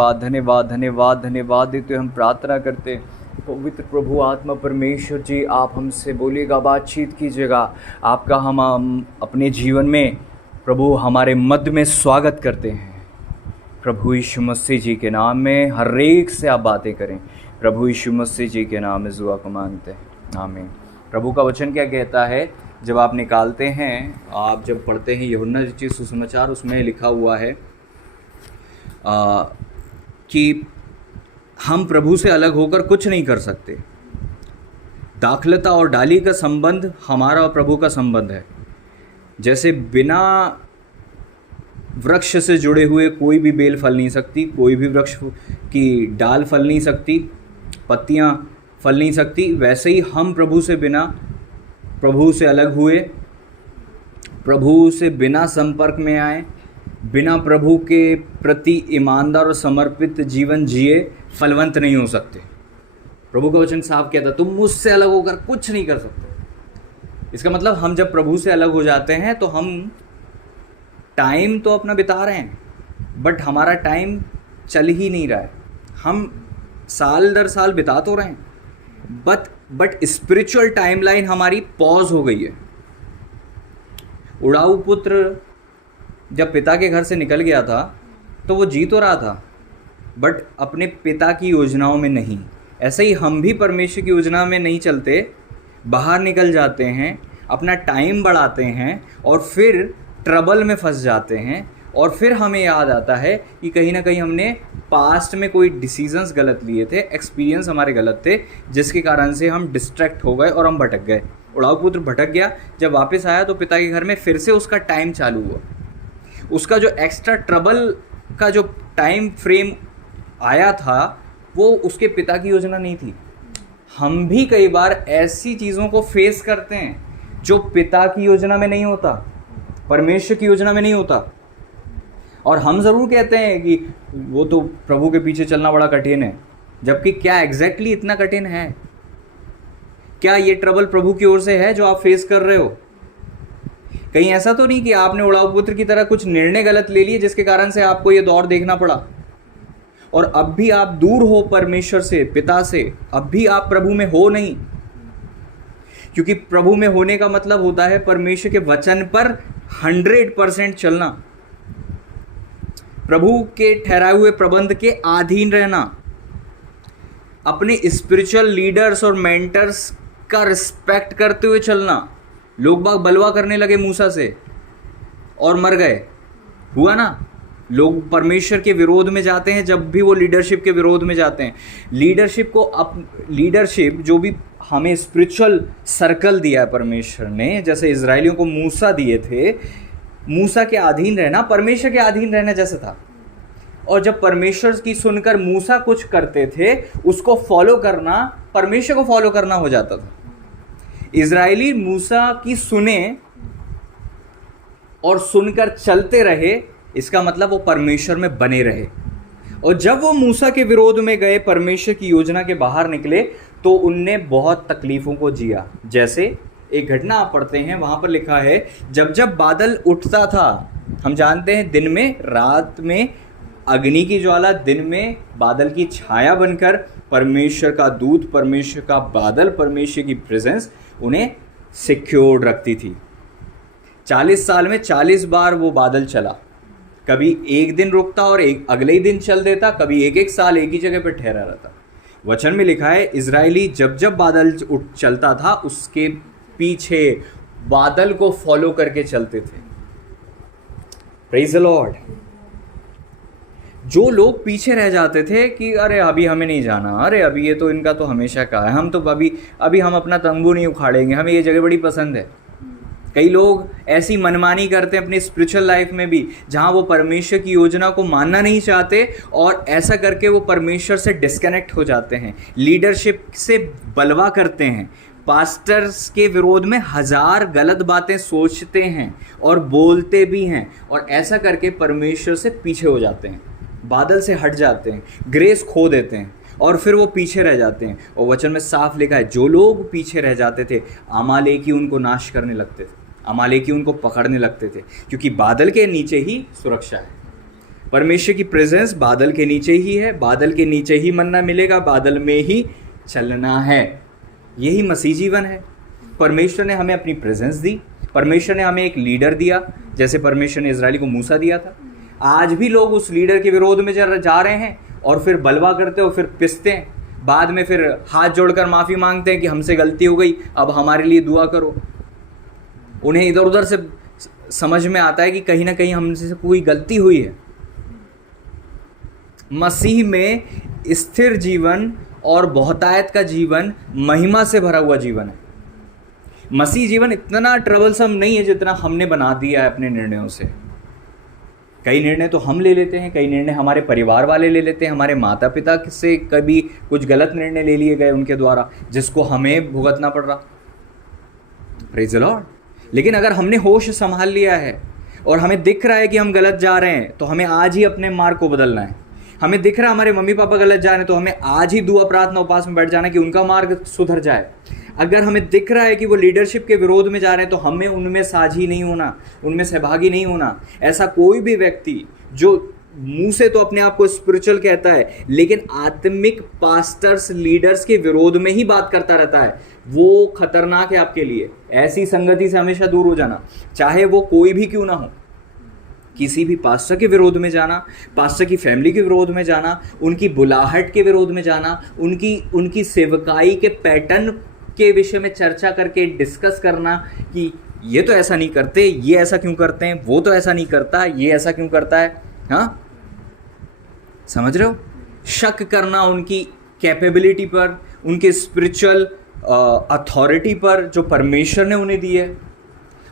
धन्यवाद धन्यवाद धन्यवाद धन्यवाद देते हम प्रार्थना करते हैं। पवित्र प्रभु आत्मा परमेश्वर जी, आप हमसे बोलिएगा, बातचीत कीजिएगा। आपका हम अपने जीवन में प्रभु हमारे मध्य में स्वागत करते हैं। प्रभु यीशु मसीह जी के नाम में हर एक से आप बातें करें। प्रभु यीशु मसीह जी के नाम में दुआ को मांगते हैं, आमीन। प्रभु का वचन क्या कहता है? जब आप निकालते हैं, आप जब पढ़ते हैं यूहन्ना रचित सुसमाचार, उसमें लिखा हुआ है कि हम प्रभु से अलग होकर कुछ नहीं कर सकते। दाखलता और डाली का संबंध हमारा और प्रभु का संबंध है। जैसे बिना वृक्ष से जुड़े हुए कोई भी बेल फल नहीं सकती, कोई भी वृक्ष की डाल फल नहीं सकती, पत्तियां फल नहीं सकती, वैसे ही हम प्रभु से बिना, प्रभु से अलग हुए, प्रभु से बिना संपर्क में आए, बिना प्रभु के प्रति ईमानदार और समर्पित जीवन जिए फलवंत नहीं हो सकते। प्रभु का वचन साफ कहता, तुम मुझसे अलग होकर कुछ नहीं कर सकते। इसका मतलब हम जब प्रभु से अलग हो जाते हैं तो हम टाइम तो अपना बिता रहे हैं, बट हमारा टाइम चल ही नहीं रहा है। हम साल दर साल बिता तो रहे हैं, बट स्पिरिचुअल टाइमलाइन हमारी पॉज हो गई है। उड़ाऊ पुत्र जब पिता के घर से निकल गया था तो वो जी तो रहा था, बट अपने पिता की योजनाओं में नहीं। ऐसे ही हम भी परमेश्वर की योजना में नहीं चलते, बाहर निकल जाते हैं, अपना टाइम बढ़ाते हैं और फिर ट्रबल में फंस जाते हैं। और फिर हमें याद आता है कि कहीं ना कहीं हमने पास्ट में कोई डिसीजंस गलत लिए थे, एक्सपीरियंस हमारे गलत थे, जिसके कारण से हम डिस्ट्रैक्ट हो गए और हम भटक गए। उड़ाऊ पुत्र भटक गया, जब वापस आया तो पिता के घर में फिर से उसका टाइम चालू हुआ। उसका जो एक्स्ट्रा ट्रबल का जो टाइम फ्रेम आया था वो उसके पिता की योजना नहीं थी। हम भी कई बार ऐसी चीज़ों को फेस करते हैं जो पिता की योजना में नहीं होता, परमेश्वर की योजना में नहीं होता। और हम ज़रूर कहते हैं कि वो तो प्रभु के पीछे चलना बड़ा कठिन है, जबकि क्या एग्जैक्टली इतना कठिन है? क्या ये ट्रबल प्रभु की ओर से है जो आप फेस कर रहे हो? कहीं ऐसा तो नहीं कि आपने उड़ाऊ पुत्र की तरह कुछ निर्णय गलत ले लिए जिसके कारण से आपको ये दौर देखना पड़ा और अब भी आप दूर हो परमेश्वर से, पिता से, अब भी आप प्रभु में हो नहीं। क्योंकि प्रभु में होने का मतलब होता है परमेश्वर के वचन पर 100% चलना, प्रभु के ठहराए हुए प्रबंध के अधीन रहना, अपने स्पिरिचुअल लीडर्स और मेंटर्स का रिस्पेक्ट करते हुए चलना। लोग बाग बलवा करने लगे मूसा से और मर गए, हुआ ना। लोग परमेश्वर के विरोध में जाते हैं जब भी वो लीडरशिप के विरोध में जाते हैं। लीडरशिप जो भी हमें स्पिरिचुअल सर्कल दिया है परमेश्वर ने, जैसे इजरायलियों को मूसा दिए थे, मूसा के अधीन रहना परमेश्वर के अधीन रहना जैसा था। और जब परमेश्वर की सुनकर मूसा कुछ करते थे, उसको फॉलो करना परमेश्वर को फॉलो करना हो जाता था। इजरायली मूसा की सुने और सुनकर चलते रहे, इसका मतलब वो परमेश्वर में बने रहे। और जब वो मूसा के विरोध में गए, परमेश्वर की योजना के बाहर निकले, तो उनने बहुत तकलीफों को जिया। जैसे एक घटना आप पढ़ते हैं, वहाँ पर लिखा है, जब जब बादल उठता था, हम जानते हैं दिन में, रात में अग्नि की ज्वाला, दिन में बादल की छाया बनकर परमेश्वर का दूत, परमेश्वर का बादल, परमेश्वर की प्रेजेंस उन्हें सिक्योर्ड रखती थी। 40 साल में 40 बार वो बादल चला। कभी एक दिन रुकता और एक अगले ही दिन चल देता, कभी एक एक साल एक ही जगह पर ठहरा रहता। वचन में लिखा है, इजरायली जब जब बादल चलता था, उसके पीछे बादल को फॉलो करके चलते थे। Praise the Lord. जो लोग पीछे रह जाते थे कि अरे अभी हमें नहीं जाना, अरे अभी ये तो इनका तो हमेशा का है, हम तो अभी हम अपना तंबू नहीं उखाड़ेंगे, हमें ये जगह बड़ी पसंद है। कई लोग ऐसी मनमानी करते हैं अपनी स्पिरिचुअल लाइफ में भी, जहां वो परमेश्वर की योजना को मानना नहीं चाहते और ऐसा करके वो परमेश्वर से डिस्कनेक्ट हो जाते हैं, लीडरशिप से बलवा करते हैं, पास्टर्स के विरोध में 1000 गलत बातें सोचते हैं और बोलते भी हैं, और ऐसा करके परमेश्वर से पीछे हो जाते हैं, बादल से हट जाते हैं, ग्रेस खो देते हैं और फिर वो पीछे रह जाते हैं। और वचन में साफ लिखा है, जो लोग पीछे रह जाते थे, अमालेकी उनको नाश करने लगते थे, अमालेकी उनको पकड़ने लगते थे, क्योंकि बादल के नीचे ही सुरक्षा है। परमेश्वर की प्रेजेंस बादल के नीचे ही है, बादल के नीचे ही मन्ना मिलेगा, बादल में ही चलना है। यही मसीह जीवन है। परमेश्वर ने हमें अपनी प्रेजेंस दी, परमेश्वर ने हमें एक लीडर दिया, जैसे परमेश्वर ने इजराइली को मूसा दिया था। आज भी लोग उस लीडर के विरोध में जा रहे हैं और फिर बलवा करते और फिर पिसते हैं, बाद में फिर हाथ जोड़कर माफ़ी मांगते हैं कि हमसे गलती हो गई, अब हमारे लिए दुआ करो। उन्हें इधर उधर से समझ में आता है कि कहीं ना कहीं हमसे कोई गलती हुई है। मसीह में स्थिर जीवन और बहुतायत का जीवन महिमा से भरा हुआ जीवन है। मसीह जीवन इतना ट्रबलसम नहीं है जितना हमने बना दिया है अपने निर्णयों से। कई निर्णय तो हम ले लेते हैं, कई निर्णय हमारे परिवार वाले ले लेते हैं, हमारे माता पिता से कभी कुछ गलत निर्णय ले लिए गए उनके द्वारा, जिसको हमें भुगतना पड़ रहा। Praise the Lord. लेकिन अगर हमने होश संभाल लिया है और हमें दिख रहा है कि हम गलत जा रहे हैं, तो हमें आज ही अपने मार्ग को बदलना है। हमें दिख रहा है हमारे मम्मी पापा गलत जा रहे हैं, तो हमें आज ही दुआ प्रार्थना उपास में बैठ जाना कि उनका मार्ग सुधर जाए। अगर हमें दिख रहा है कि वो लीडरशिप के विरोध में जा रहे हैं, तो हमें उनमें साझी नहीं होना, उनमें सहभागी नहीं होना। ऐसा कोई भी व्यक्ति जो मुंह से तो अपने आप को स्पिरिचुअल कहता है, लेकिन आत्मिक पास्टर्स लीडर्स के विरोध में ही बात करता रहता है, वो खतरनाक है आपके लिए। ऐसी संगति से हमेशा दूर हो जाना, चाहे वो कोई भी क्यों ना हो। किसी भी पास्टर के विरोध में जाना, पास्टर की फैमिली के विरोध में जाना, उनकी बुलाहट के विरोध में जाना, उनकी सेवकाई के पैटर्न के विषय में चर्चा करके डिस्कस करना कि ये तो ऐसा नहीं करते, ये ऐसा क्यों करते हैं, वो तो ऐसा नहीं करता, ये ऐसा क्यों करता है। हाँ, समझ रहे हो? शक करना उनकी कैपेबिलिटी पर, उनके स्पिरिचुअल अथॉरिटी पर जो परमेश्वर ने उन्हें दी है,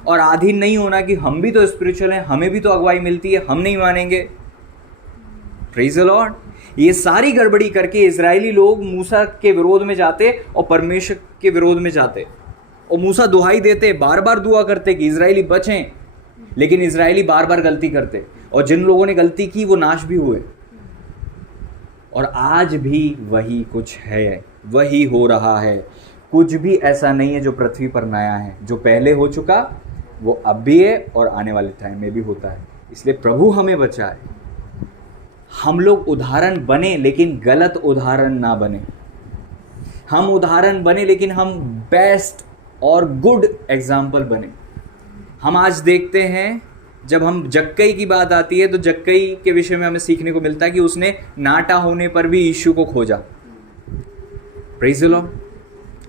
और आधीन नहीं होना कि हम भी तो स्पिरिचुअल हैं, हमें भी तो अगुवाई मिलती है, हम नहीं मानेंगे। Praise the Lord. ये सारी गड़बड़ी करके इजरायली लोग मूसा के विरोध में जाते और परमेश्वर के विरोध में जाते, और मूसा दुहाई देते, बार बार दुआ करते कि इजरायली बचें, लेकिन इजरायली बार बार गलती करते, और जिन लोगों ने गलती की वो नाश भी हुए। और आज भी वही कुछ है, वही हो रहा है। कुछ भी ऐसा नहीं है जो पृथ्वी पर नया है। जो पहले हो चुका वो अब भी है और आने वाले टाइम में भी होता है। इसलिए प्रभु हमें बचाए। हम लोग उदाहरण बने, लेकिन गलत उदाहरण ना बने। हम उदाहरण बने, लेकिन हम बेस्ट और गुड एग्जाम्पल बने। हम आज देखते हैं, जब हम जक्कई की बात आती है तो जक्कई के विषय में हमें सीखने को मिलता है कि उसने नाटा होने पर भी यीशु को खोजा। Praise the Lord.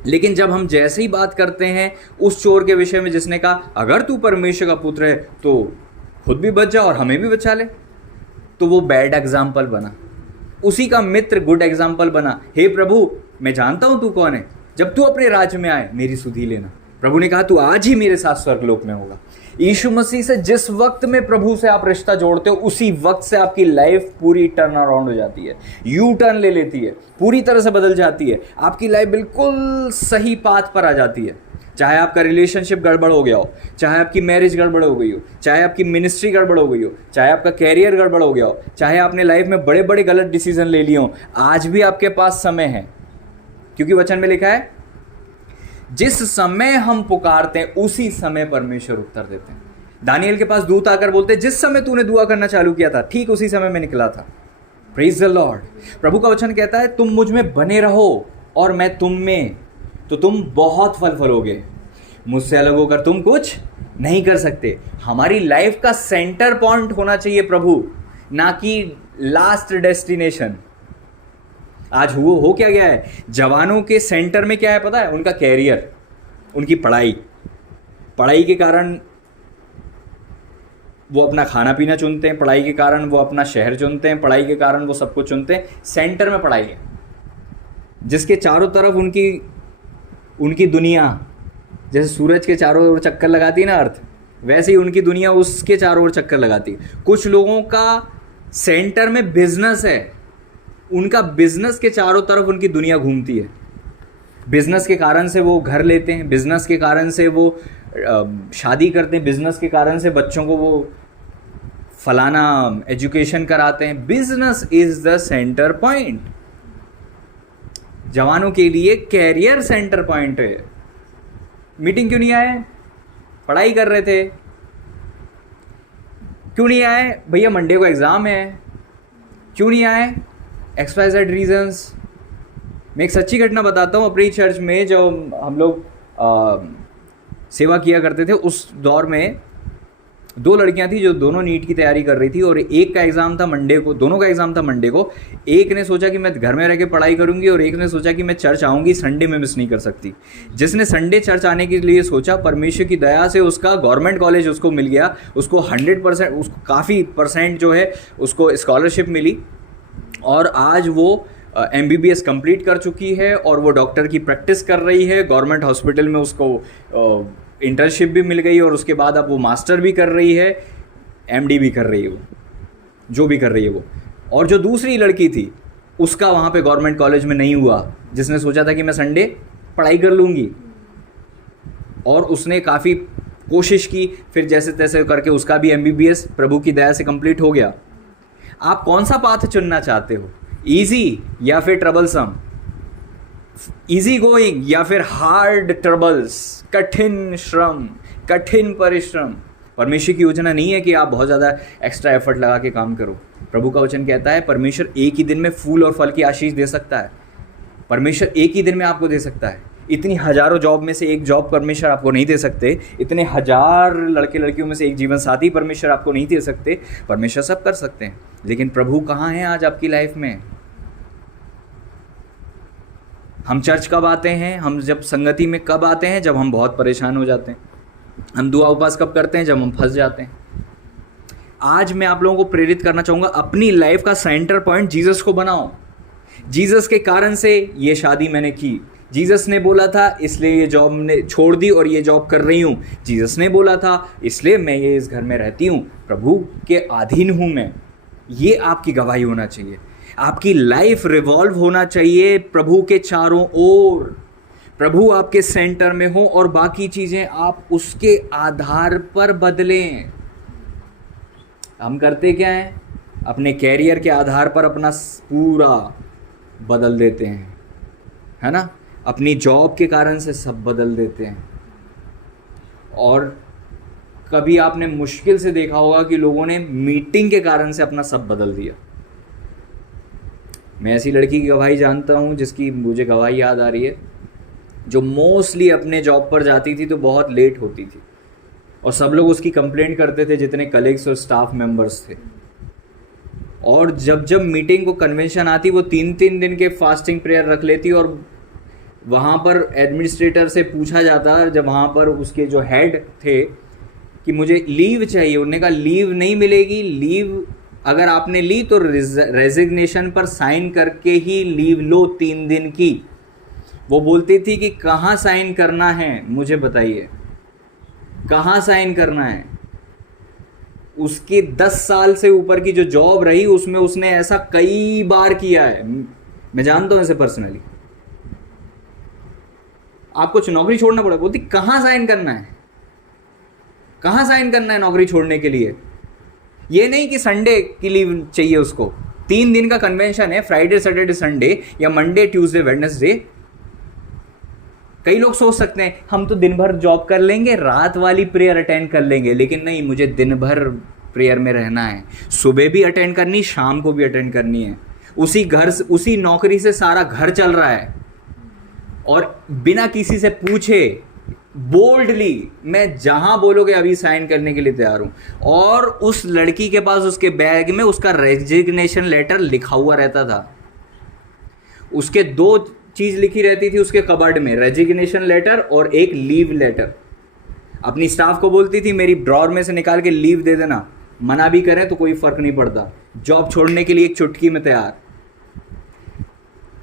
लेकिन जब हम जैसे ही बात करते हैं उस चोर के विषय में जिसने कहा अगर तू परमेश्वर का पुत्र है तो खुद भी बच जा और हमें भी बचा ले, तो वो बैड एग्जाम्पल बना। उसी का मित्र गुड एग्जाम्पल बना। हे प्रभु, मैं जानता हूं तू कौन है, जब तू अपने राज्य में आए मेरी सुधि लेना। प्रभु ने कहा तू आज ही मेरे साथ स्वर्गलोक में होगा। यीशु मसीह से जिस वक्त में प्रभु से आप रिश्ता जोड़ते हो, उसी वक्त से आपकी लाइफ पूरी टर्न अराउंड हो जाती है, यू टर्न ले लेती है, पूरी तरह से बदल जाती है। आपकी लाइफ बिल्कुल सही पाथ पर आ जाती है। चाहे आपका रिलेशनशिप गड़बड़ हो गया हो, चाहे आपकी मैरिज गड़बड़ हो गई हो, चाहे आपकी मिनिस्ट्री गड़बड़ हो गई हो, चाहे आपका कैरियर गड़बड़ हो गया हो, चाहे आपने लाइफ में बड़े बड़े गलत डिसीजन ले लिए हो, आज भी आपके पास समय है। क्योंकि वचन में लिखा है जिस समय हम पुकारते हैं उसी समय परमेश्वर उत्तर देते हैं। दानियल के पास दूत आकर बोलते हैं जिस समय तूने दुआ करना चालू किया था ठीक उसी समय में निकला था। Praise the Lord. प्रभु का वचन कहता है तुम मुझ में बने रहो और मैं तुम में, तो तुम बहुत फल फलोगे। मुझसे अलग होकर तुम कुछ नहीं कर सकते। हमारी लाइफ का सेंटर पॉइंट होना चाहिए प्रभु, ना कि लास्ट डेस्टिनेशन। आज हो क्या गया है, जवानों के सेंटर में क्या है पता है? उनका कैरियर, उनकी पढ़ाई। पढ़ाई के कारण वो अपना खाना पीना चुनते हैं, पढ़ाई के कारण वो अपना शहर चुनते हैं, पढ़ाई के कारण वो सब कुछ चुनते हैं। सेंटर में पढ़ाई है, जिसके चारों तरफ उनकी दुनिया, जैसे सूरज के चारों ओर चक्कर लगाती है ना अर्थ, वैसे ही उनकी दुनिया उसके चारों ओर चक्कर लगाती है। कुछ लोगों का सेंटर में बिजनेस है, उनका बिजनेस के चारों तरफ उनकी दुनिया घूमती है। बिजनेस के कारण से वो घर लेते हैं, बिजनेस के कारण से वो शादी करते हैं, बिजनेस के कारण से बच्चों को वो फलाना एजुकेशन कराते हैं। Business is the centre point. जवानों के लिए कैरियर सेंटर पॉइंट है। मीटिंग क्यों नहीं आए? पढ़ाई कर रहे थे। क्यों नहीं आए भैया, मंडे को एग्ज़ाम है। क्यों नहीं आए? XYZ reasons. मैं एक सच्ची घटना बताता हूँ। अपनी चर्च में जब हम लोग सेवा किया करते थे, उस दौर में 2 लड़कियां थी जो दोनों नीट की तैयारी कर रही थी, और एक का एग्ज़ाम था मंडे को, दोनों का एग्ज़ाम था मंडे को। एक ने सोचा कि मैं घर में रह के पढ़ाई करूंगी, और एक ने सोचा कि मैं चर्च आऊंगी, संडे में मिस नहीं कर सकती। जिसने संडे चर्च आने के लिए सोचा, परमेश्वर की दया से उसका गवर्नमेंट कॉलेज उसको मिल गया। उसको 100%, उसको काफ़ी परसेंट जो है उसको स्कॉलरशिप मिली, और आज वो MBBS कंप्लीट कर चुकी है, और वो डॉक्टर की प्रैक्टिस कर रही है। गवर्नमेंट हॉस्पिटल में उसको इंटर्नशिप भी मिल गई, और उसके बाद अब वो मास्टर भी कर रही है, MD भी कर रही है, वो जो भी कर रही है वो। और जो दूसरी लड़की थी, उसका वहाँ पे गवर्नमेंट कॉलेज में नहीं हुआ, जिसने सोचा था कि मैं संडे पढ़ाई कर लूँगी, और उसने काफ़ी कोशिश की, फिर जैसे तैसे करके उसका भी MBBS प्रभु की दया से कंप्लीट हो गया। आप कौन सा पाथ चुनना चाहते हो? ईजी या फिर ट्रबलसम? इजी गोइंग या फिर हार्ड ट्रबल्स, कठिन श्रम, कठिन परिश्रम? परमेश्वर की योजना नहीं है कि आप बहुत ज़्यादा एक्स्ट्रा एफर्ट लगा के काम करो। प्रभु का वचन कहता है परमेश्वर एक ही दिन में फूल और फल की आशीष दे सकता है। परमेश्वर एक ही दिन में आपको दे सकता है। इतनी हजारों जॉब में से एक जॉब परमेश्वर आपको नहीं दे सकते। इतने हजार लड़के लड़कियों में से एक जीवन साथी परमेश्वर आपको नहीं दे सकते। परमेश्वर सब कर सकते हैं, लेकिन प्रभु कहाँ हैं आज आपकी लाइफ में? हम चर्च कब आते हैं? हम जब संगति में कब आते हैं? जब हम बहुत परेशान हो जाते हैं। हम दुआ उपवास कब करते हैं? जब हम फंस जाते हैं। आज मैं आप लोगों को प्रेरित करना चाहूँगा, अपनी लाइफ का सेंटर पॉइंट जीसस को बनाओ। जीसस के कारण से ये शादी मैंने की, जीसस ने बोला था इसलिए ये जॉब ने छोड़ दी और ये जॉब कर रही हूँ, जीसस ने बोला था इसलिए मैं ये इस घर में रहती हूँ, प्रभु के अधीन हूँ मैं। ये आपकी गवाही होना चाहिए। आपकी लाइफ रिवॉल्व होना चाहिए प्रभु के चारों ओर। प्रभु आपके सेंटर में हो और बाकी चीज़ें आप उसके आधार पर बदलें। हम करते क्या हैं? अपने कैरियर के आधार पर अपना पूरा बदल देते हैं, है ना? अपनी जॉब के कारण से सब बदल देते हैं। और कभी आपने मुश्किल से देखा होगा कि लोगों ने मीटिंग के कारण से अपना सब बदल दिया। मैं ऐसी लड़की की गवाही जानता हूँ जिसकी मुझे गवाही याद आ रही है, जो मोस्टली अपने जॉब पर जाती थी तो बहुत लेट होती थी, और सब लोग उसकी कंप्लेंट करते थे, जितने कलीग्स और स्टाफ मेंबर्स थे। और जब जब मीटिंग को कन्वेंशन आती, वो 3-3 दिन के फास्टिंग प्रेयर रख लेती, और वहाँ पर एडमिनिस्ट्रेटर से पूछा जाता, जब वहाँ पर उसके जो हेड थे, कि मुझे लीव चाहिए। उन्होंने कहा लीव नहीं मिलेगी, लीव अगर आपने ली तो रेजिग्नेशन पर साइन करके ही लीव लो 3 दिन की। वो बोलती थी कि कहाँ साइन करना है मुझे बताइए, कहाँ साइन करना है। उसकी 10 साल से ऊपर की जो जॉब रही उसमें उसने ऐसा कई बार किया है, मैं जानता हूँ ऐसे पर्सनली। आप कुछ नौकरी छोड़ना पड़ा, बोलती कहाँ साइन करना है, कहाँ साइन करना है नौकरी छोड़ने के लिए। ये नहीं कि संडे की लीव चाहिए उसको, 3 दिन का कन्वेंशन है, फ्राइडे सैटरडे संडे या मंडे ट्यूसडे वेडनेसडे। कई लोग सोच सकते हैं हम तो दिन भर जॉब कर लेंगे, रात वाली प्रेयर अटेंड कर लेंगे, लेकिन नहीं, मुझे दिन भर प्रेयर में रहना है। सुबह भी अटेंड करनी, शाम को भी अटेंड करनी है। उसी घर से, उसी नौकरी से सारा घर चल रहा है, और बिना किसी से पूछे बोल्डली मैं जहां बोलोगे अभी साइन करने के लिए तैयार हूं। और उस लड़की के पास उसके बैग में उसका रेजिग्नेशन लेटर लिखा हुआ रहता था। उसके 2 चीज लिखी रहती थी उसके कबर्ड में, रेजिग्नेशन लेटर और एक लीव लेटर। अपनी स्टाफ को बोलती थी मेरी ड्रॉर में से निकाल के लीव दे देना, मना भी करें तो कोई फर्क नहीं पड़ता, जॉब छोड़ने के लिए एक चुटकी में तैयार।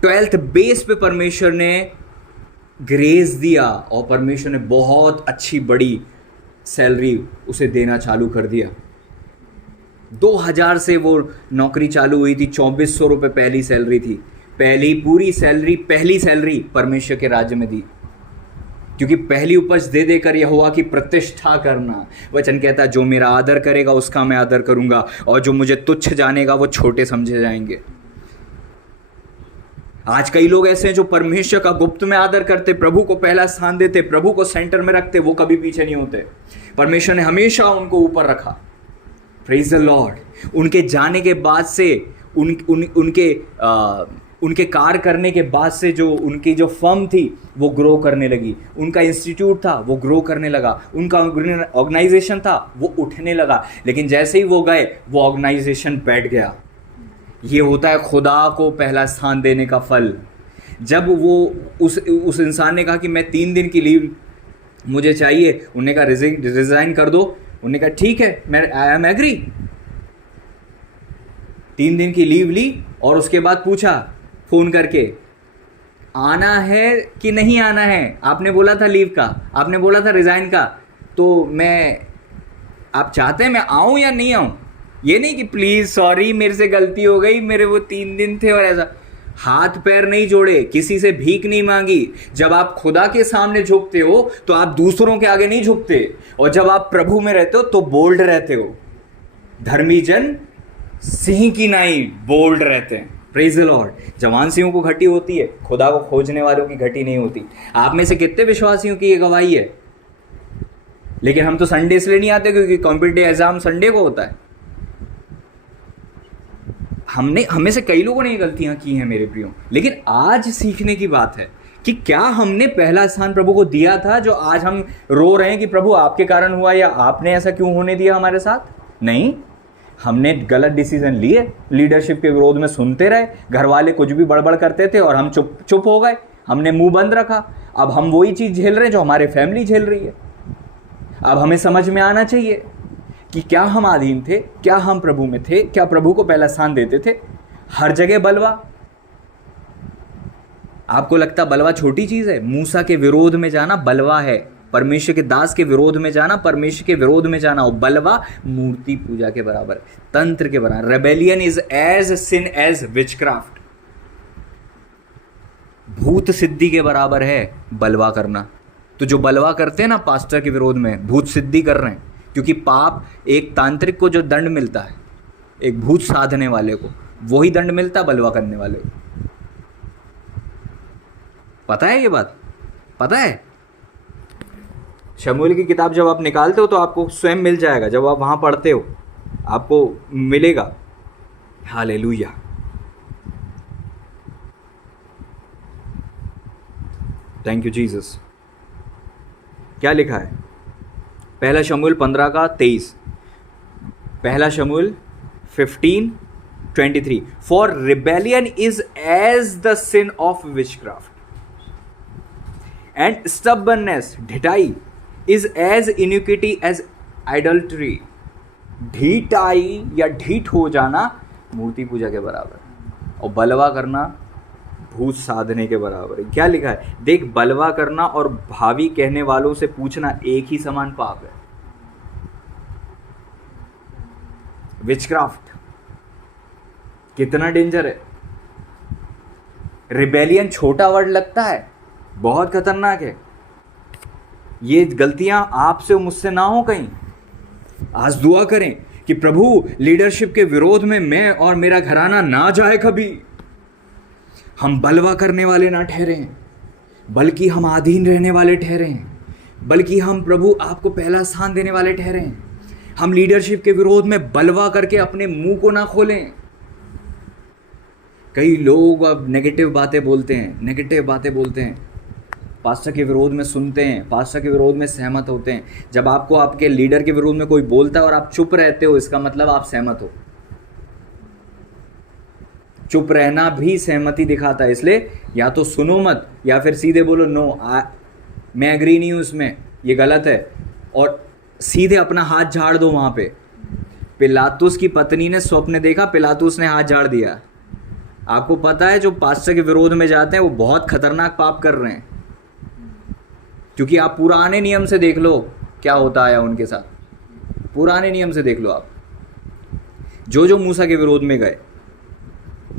12th बेस पे परमेश्वर ने ग्रेस दिया, और परमेश्वर ने बहुत अच्छी बड़ी सैलरी उसे देना चालू कर दिया। 2000 से वो नौकरी चालू हुई थी, 2400 रुपये पहली सैलरी थी। पहली पूरी सैलरी, पहली सैलरी परमेश्वर के राज्य में दी, क्योंकि पहली उपज दे देकर यहोवा की प्रतिष्ठा करना। वचन कहता है जो मेरा आदर करेगा उसका मैं आदर करूंगा, और जो मुझे तुच्छ जानेगा वो छोटे समझे जाएंगे। आज कई लोग ऐसे हैं जो परमेश्वर का गुप्त में आदर करते, प्रभु को पहला स्थान देते, प्रभु को सेंटर में रखते, वो कभी पीछे नहीं होते। परमेश्वर ने हमेशा उनको ऊपर रखा। Praise the Lord. उनके जाने के बाद से उनके कार्य करने के बाद से जो उनकी जो फर्म थी वो ग्रो करने लगी, उनका इंस्टीट्यूट था वो ग्रो करने लगा, उनका ऑर्गेनाइजेशन था वो उठने लगा। लेकिन जैसे ही वो गए वो ऑर्गेनाइजेशन बैठ गया। ये होता है खुदा को पहला स्थान देने का फल। जब वो उस इंसान ने कहा कि मैं 3 दिन की लीव मुझे चाहिए, उन्होंने कहा रिजाइन कर दो, उन्होंने कहा ठीक है, मैं आई एम एग्री। 3 दिन की लीव ली और उसके बाद पूछा फ़ोन करके आना है कि नहीं आना है। आपने बोला था लीव का, आपने बोला था रिज़ाइन का, तो आप चाहते हैं मैं आऊँ या नहीं आऊँ? ये नहीं कि प्लीज़ सॉरी मेरे से गलती हो गई, मेरे वो 3 दिन थे और ऐसा। हाथ पैर नहीं जोड़े, किसी से भीख नहीं मांगी। जब आप खुदा के सामने झुकते हो तो आप दूसरों के आगे नहीं झुकते, और जब आप प्रभु में रहते हो तो बोल्ड रहते हो। धर्मी जन सिंह की नाई बोल्ड रहते हैं। Praise the Lord. जवान सिंहों को घटी होती है, खुदा को खोजने वालों की घटी नहीं होती। आप में से कितने विश्वासियों की ये गवाही है? लेकिन हम तो संडे इसलिए नहीं आते क्योंकि कॉम्पिटिटिव एग्जाम संडे को होता है। हमें से कई लोगों ने ये गलतियां की हैं मेरे प्रियो, लेकिन आज सीखने की बात है कि क्या हमने पहला स्थान प्रभु को दिया था जो आज हम रो रहे हैं कि प्रभु आपके कारण हुआ या आपने ऐसा क्यों होने दिया हमारे साथ? नहीं, हमने गलत डिसीजन लिए, लीडरशिप के विरोध में सुनते रहे, घर वाले कुछ भी बड़बड़ करते थे और हम चुप हो गए, हमने मुंह बंद रखा। अब हम वही चीज़ झेल रहे हैं जो हमारे फैमिली झेल रही है। अब हमें समझ में आना चाहिए कि क्या हम अधीन थे, क्या हम प्रभु में थे, क्या प्रभु को पहला स्थान देते थे? हर जगह बलवा। आपको लगता बलवा छोटी चीज़ है? मूसा के विरोध में जाना बलवा है, परमेश्वर के दास के विरोध में जाना परमेश्वर के विरोध में जाना। और बलवा मूर्ति पूजा के बराबर, तंत्र के बराबर। Rebellion is as sin as witchcraft. भूत सिद्धि के बराबर है बलवा करना। तो जो बलवा करते हैं ना पास्टर के विरोध में, भूत सिद्धि कर रहे हैं, क्योंकि पाप एक तांत्रिक को जो दंड मिलता है, एक भूत साधने वाले को वही दंड मिलता है बलवा करने वाले को। पता है ये बात? पता है? शमूएल की किताब जब आप निकालते हो तो आपको स्वयं मिल जाएगा, जब आप वहां पढ़ते हो आपको मिलेगा। हालेलुया। Thank you Jesus. क्या लिखा है? पहला शमूएल 15 का 23, पहला शमूएल 15:23। For rebellion is as the sin of witchcraft and stubbornness, ढिठाई, is as iniquity as idolatry. ढीठाई या ढीठ हो जाना मूर्ति पूजा के बराबर, और बलवा करना भूत साधने के बराबर है। क्या लिखा है देख, बलवा करना और भावी कहने वालों से पूछना एक ही समान पाप है। विचक्राफ्ट कितना डेंजर है। रिबेलियन छोटा वर्ड लगता है, बहुत खतरनाक है। ये गलतियां आपसे मुझसे ना हो कहीं। आज दुआ करें कि प्रभु लीडरशिप के विरोध में मैं और मेरा घराना ना जाए कभी। हम बलवा करने वाले ना ठहरें, बल्कि हम अधीन रहने वाले ठहरें, बल्कि हम प्रभु आपको पहला स्थान देने वाले ठहरें। हम लीडरशिप के विरोध में बलवा करके अपने मुंह को ना खोलें। कई लोग अब नेगेटिव बातें बोलते हैं, पास्टर के विरोध में सुनते हैं, पास्टर के विरोध में सहमत होते हैं। जब आपको आपके लीडर के विरोध में कोई बोलता है और आप चुप रहते हो, इसका मतलब आप सहमत हो। चुप रहना भी सहमति दिखाता है, इसलिए या तो सुनो मत या फिर सीधे बोलो नो, मैं एग्री नहीं हूँ इसमें, ये गलत है, और सीधे अपना हाथ झाड़ दो। वहाँ पे पिलातुस की पत्नी ने स्वप्न देखा, पिलातुस ने हाथ झाड़ दिया। आपको पता है जो पास्टर के विरोध में जाते हैं वो बहुत खतरनाक पाप कर रहे हैं, क्योंकि आप पुराने नियम से देख लो क्या होता है उनके साथ। पुराने नियम से देख लो आप, जो मूसा के विरोध में गए,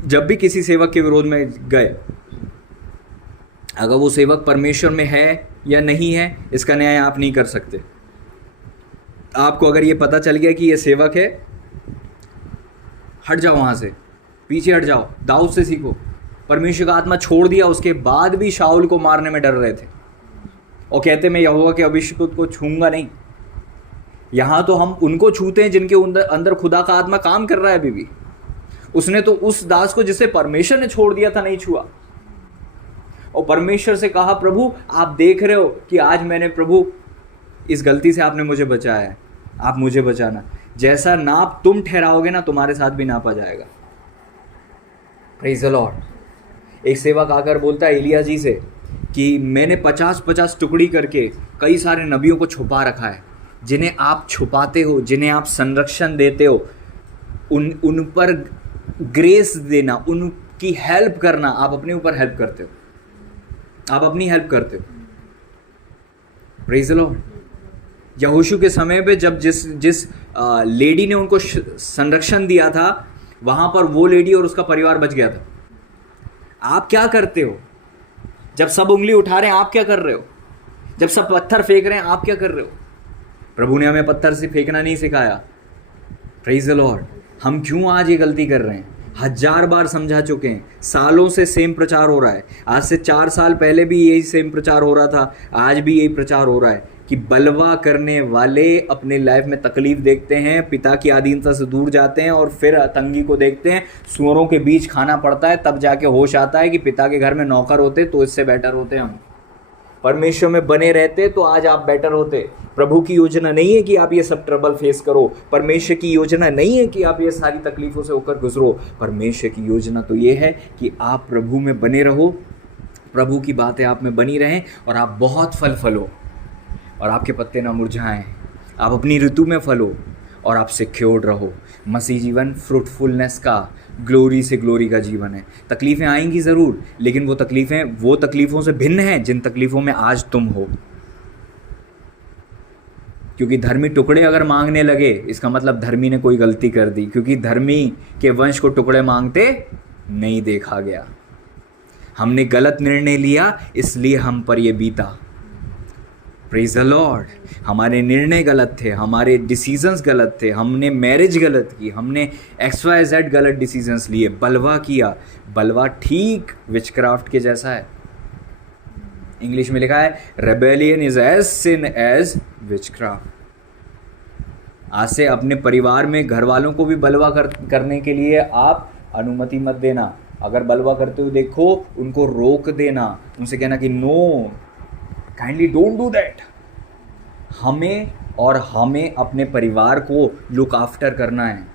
जब भी किसी सेवक के विरोध में गए, अगर वो सेवक परमेश्वर में है या नहीं है इसका न्याय आप नहीं कर सकते। आपको अगर ये पता चल गया कि ये सेवक है, हट जाओ वहाँ से, पीछे हट जाओ। दाऊद से सीखो, परमेश्वर का आत्मा छोड़ दिया, उसके बाद भी शाऊल को मारने में डर रहे थे और कहते मैं यहोवा के अभिषिक्त को छूंगा नहीं। यहाँ तो हम उनको छूते हैं जिनके अंदर खुदा का आत्मा काम कर रहा है अभी भी। उसने तो उस दास को जिसे परमेश्वर ने छोड़ दिया था नहीं छुआ, और परमेश्वर से कहा प्रभु आप देख रहे हो कि आज मैंने, प्रभु इस गलती से आपने मुझे बचाया है, आप मुझे बचाना, जैसा नाप तुम ठहराओगे ना तुम्हारे साथ भी नापा जाएगा। Praise the Lord. एक सेवक आकर बोलता है एलिया जी से कि मैंने 50-50 टुकड़ी करके कई सारे नबियों को छुपा रखा है, जिन्हें आप छुपाते हो, जिन्हें आप संरक्षण देते हो, उन पर ग्रेस देना, उनकी हेल्प करना, आप अपने ऊपर हेल्प करते हो, आप अपनी हेल्प करते हो। Praise the Lord. यहोशू के समय पे जब जिस लेडी ने उनको संरक्षण दिया था, वहाँ पर वो लेडी और उसका परिवार बच गया था। आप क्या करते हो जब सब उंगली उठा रहे हैं? आप क्या कर रहे हो जब सब पत्थर फेंक रहे हैं? आप क्या कर रहे हो? प्रभु ने हमें पत्थर से फेंकना नहीं सिखाया। Praise the Lord. हम क्यों आज ये गलती कर रहे हैं? 1000 बार समझा चुके हैं, सालों से सेम प्रचार हो रहा है। आज से 4 साल पहले भी यही सेम प्रचार हो रहा था, आज भी यही प्रचार हो रहा है कि बलवा करने वाले अपने लाइफ में तकलीफ देखते हैं, पिता की अधीनता से दूर जाते हैं और फिर तंगी को देखते हैं, सुअरों के बीच खाना पड़ता है, तब जाके होश आता है कि पिता के घर में नौकर होते तो इससे बेटर होते हम। परमेश्वर में बने रहते तो आज आप बेटर होते। प्रभु की योजना नहीं है कि आप ये सब ट्रबल फेस करो, परमेश्वर की योजना नहीं है कि आप ये सारी तकलीफ़ों से होकर गुजरो। परमेश्वर की योजना तो ये है कि आप प्रभु में बने रहो, प्रभु की बातें आप में बनी रहें और आप बहुत फल फलो और आपके पत्ते ना मुरझाएं, आप अपनी ऋतु में फलो और आप सिक्योर्ड रहो। मसीह जीवन फ्रूटफुलनेस का, ग्लोरी से ग्लोरी का जीवन है। तकलीफ़ें आएंगी ज़रूर, लेकिन वो तकलीफ़ों से भिन्न हैं जिन तकलीफ़ों में आज तुम हो। क्योंकि धर्मी टुकड़े अगर मांगने लगे, इसका मतलब धर्मी ने कोई गलती कर दी, क्योंकि धर्मी के वंश को टुकड़े मांगते नहीं देखा गया। हमने गलत निर्णय लिया, इसलिए हम पर ये बीता। Praise the Lord. हमारे निर्णय गलत थे, हमारे डिसीजंस गलत थे, हमने मैरिज गलत की, हमने XYZ गलत डिसीजंस लिए, बलवा किया। बलवा ठीक विचक्राफ्ट के जैसा है। इंग्लिश में लिखा है rebellion is as sin as witchcraft. आज से अपने परिवार में घर वालों को भी बलवा करने के लिए आप अनुमति मत देना। अगर बलवा करते हुए देखो, उनको रोक देना, उनसे कहना कि no, kindly don't do that. हमें अपने परिवार को लुक आफ्टर करना है,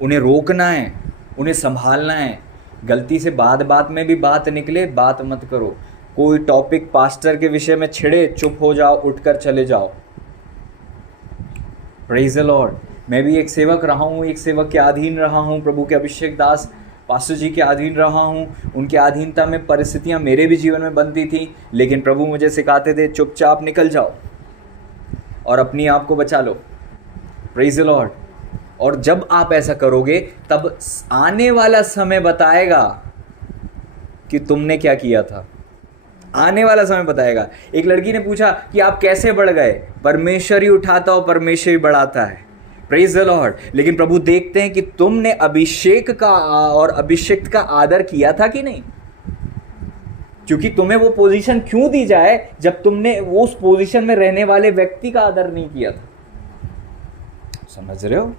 उन्हें रोकना है, उन्हें संभालना है। गलती से बात में भी बात निकले, बात मत करो। कोई टॉपिक पास्टर के विषय में छिड़े, चुप हो जाओ, उठकर चले जाओ। Praise the Lord. मैं भी एक सेवक रहा हूँ, एक सेवक के अधीन रहा हूँ, प्रभु के अभिषेक दास पास्टर जी के अधीन रहा हूँ। उनके अधीनता में परिस्थितियाँ मेरे भी जीवन में बनती थी, लेकिन प्रभु मुझे सिखाते थे चुपचाप निकल जाओ और अपनी आप को बचा लो। Praise the Lord. और जब आप ऐसा करोगे, तब आने वाला समय बताएगा कि तुमने क्या किया था। आने वाला समय बताएगा। एक लड़की ने पूछा कि आप कैसे बढ़ गए? परमेश्वर ही उठाता और परमेश्वर ही बढ़ाता है। Praise the Lord. लेकिन प्रभु देखते हैं कि तुमने अभिषेक का और अभिषेक का आदर किया था कि नहीं। क्योंकि तुम्हें वो पोजीशन क्यों दी जाए जब तुमने उस पोजीशन में रहने वाले व्यक्ति का आदर नहीं किया था। समझ रहे हो?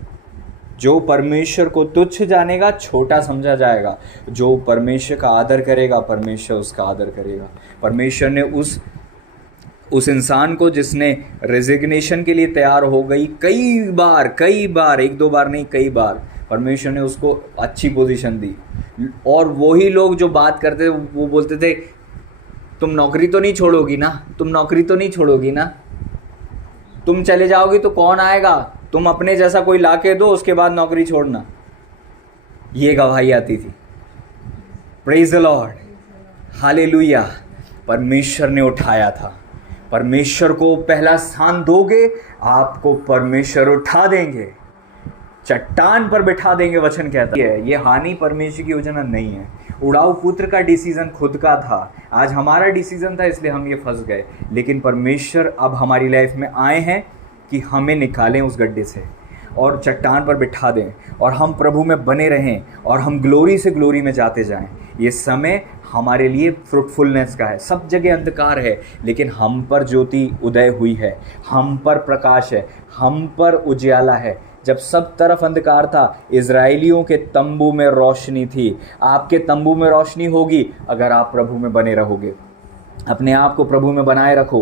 जो परमेश्वर को तुच्छ जानेगा, छोटा समझा जाएगा। जो परमेश्वर का आदर करेगा, परमेश्वर उसका आदर करेगा। परमेश्वर ने उस इंसान को जिसने रेजिग्नेशन के लिए तैयार हो गई, कई बार, 1-2 बार नहीं, कई बार परमेश्वर ने उसको अच्छी पोजीशन दी। और वही लोग जो बात करते थे, वो बोलते थे तुम नौकरी तो नहीं छोड़ोगी ना, तुम नौकरी तो नहीं छोड़ोगी ना, तुम चले जाओगी तो कौन आएगा, तुम अपने जैसा कोई लाके दो, उसके बाद नौकरी छोड़ना। ये गवाही आती थी। Praise the Lord, hallelujah. परमेश्वर ने उठाया था। परमेश्वर को पहला स्थान दोगे, आपको परमेश्वर उठा देंगे, चट्टान पर बिठा देंगे, वचन कहता है। ये हानि परमेश्वर की योजना नहीं है। उड़ाऊ पुत्र का डिसीजन खुद का था, आज हमारा डिसीजन था, इसलिए हम ये फंस गए। लेकिन परमेश्वर अब हमारी लाइफ में आए हैं कि हमें निकालें उस गड्ढे से और चट्टान पर बिठा दें और हम प्रभु में बने रहें और हम ग्लोरी से ग्लोरी में जाते जाएं। ये समय हमारे लिए फ्रूटफुलनेस का है। सब जगह अंधकार है, लेकिन हम पर ज्योति उदय हुई है, हम पर प्रकाश है, हम पर उजियाला है। जब सब तरफ अंधकार था, इज़राइलियों के तंबू में रोशनी थी। आपके तंबू में रोशनी होगी अगर आप प्रभु में बने रहोगे। अपने आप को प्रभु में बनाए रखो।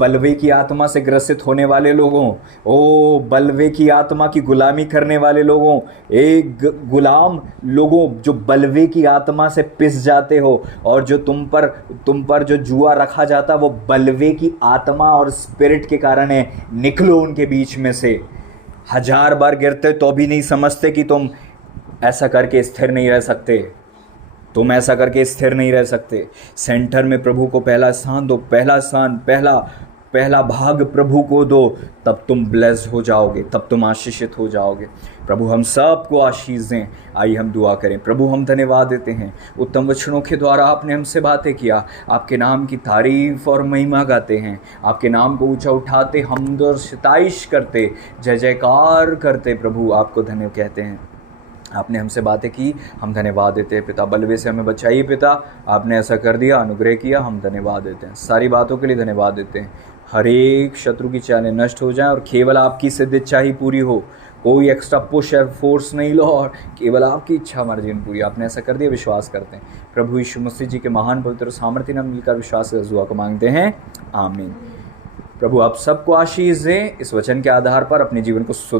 बलवे की आत्मा से ग्रसित होने वाले लोगों, ओ बलवे की आत्मा की गुलामी करने वाले लोगों, एक गुलाम लोगों जो बलवे की आत्मा से पिस जाते हो, और जो तुम पर जो जुआ रखा जाता वो बलवे की आत्मा और स्पिरिट के कारण है। निकलो उनके बीच में से। 1000 बार गिरते तो भी नहीं समझते कि तुम ऐसा करके स्थिर नहीं रह सकते। तुम ऐसा करके स्थिर नहीं रह सकते। सेंटर में प्रभु को पहला स्थान दो, पहला भाग प्रभु को दो, तब तुम ब्लेस्ड हो जाओगे, तब तुम आशीषित हो जाओगे। प्रभु हम सबको आशीष दें। आइए हम दुआ करें। प्रभु हम धन्यवाद देते हैं, उत्तम वचनों के द्वारा आपने हमसे बातें किया, आपके नाम की तारीफ और महिमा गाते हैं, आपके नाम को ऊंचा उठाते, हमद और सिताइश करते, जय जयकार करते प्रभु आपको धन्य कहते हैं। आपने हमसे बातें की, हम धन्यवाद देते हैं पिता। बलवे से हमें बचाइए पिता, आपने ऐसा कर दिया, अनुग्रह किया, हम धन्यवाद देते हैं। सारी बातों के लिए धन्यवाद देते हैं। हर एक शत्रु की चालें नष्ट हो जाएं और केवल आपकी सिद्ध इच्छा ही पूरी हो। कोई एक्स्ट्रा पुश और फोर्स नहीं लो, और केवल आपकी इच्छा मर्जी पूरी। आपने ऐसा कर दिया, विश्वास करते हैं। प्रभु यीशु मसीह जी के महान पवित्र सामर्थ्य नाम मिलकर विश्वास के दुआ को मांगते हैं, आमीन। प्रभु आप सबको आशीष दें। इस वचन के आधार पर अपने जीवन को सुधार